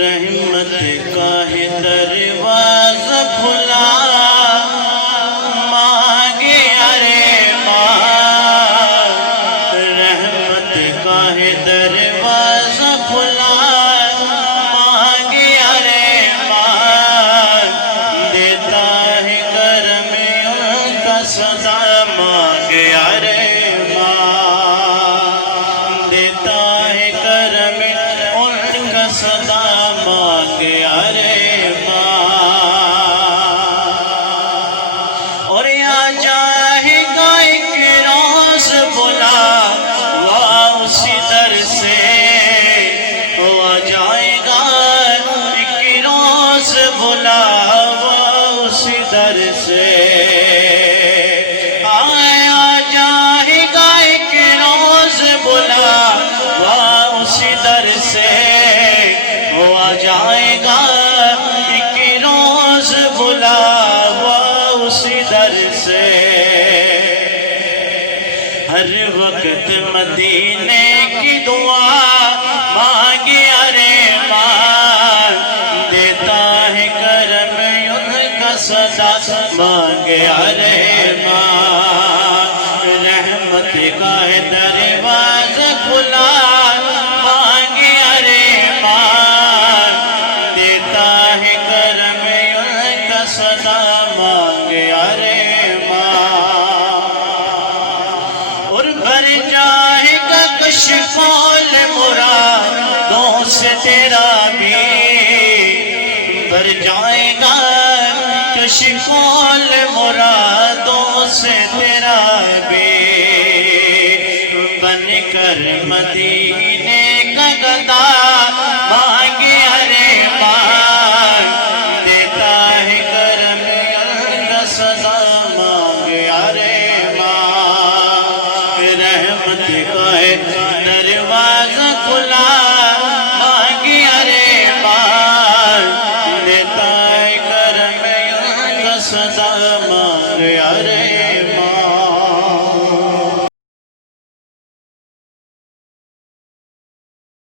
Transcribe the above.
رحمت کا ہے دروازہ کھلا مانگے ارے ماں، رحمت کا ہے دروازہ کھلا مانگے ارے ماں، دیتا ہے کرم ان کا صدا مانگے ارے صدا مانگے ارے ماں، اور آ جائے گا ایک روز بلا وہ اسی در سے، آ جائے گا ایک روز بلا وہ اسی در سے، آ جائے گا ایک روز بلا وہ اسی در سے، آ جائے گا ایک روز بلاوا اسی در سے، ہر وقت مدینے کی دعا مانگے ارے ماں، دیتا ہے کرم ان کا صدا مانگے ارے ماں، رحمت کا ہے دروازہ کھلا مانگے ارے ماں، صدا مانگے ارے ماں، اور بھر جائے گا کشف المرادوں سے تیرا بھی، بھر جائے گا کشف المرادوں سے تیرا بھی، بن کر مدینے کا گدا مانگے ارے ماں، صدا مانگے ارے ماں، رحمت کا ہے دروازہ کھلا مانگے ارے ماں، دیتا ہے کرم کا صدا مانگے ارے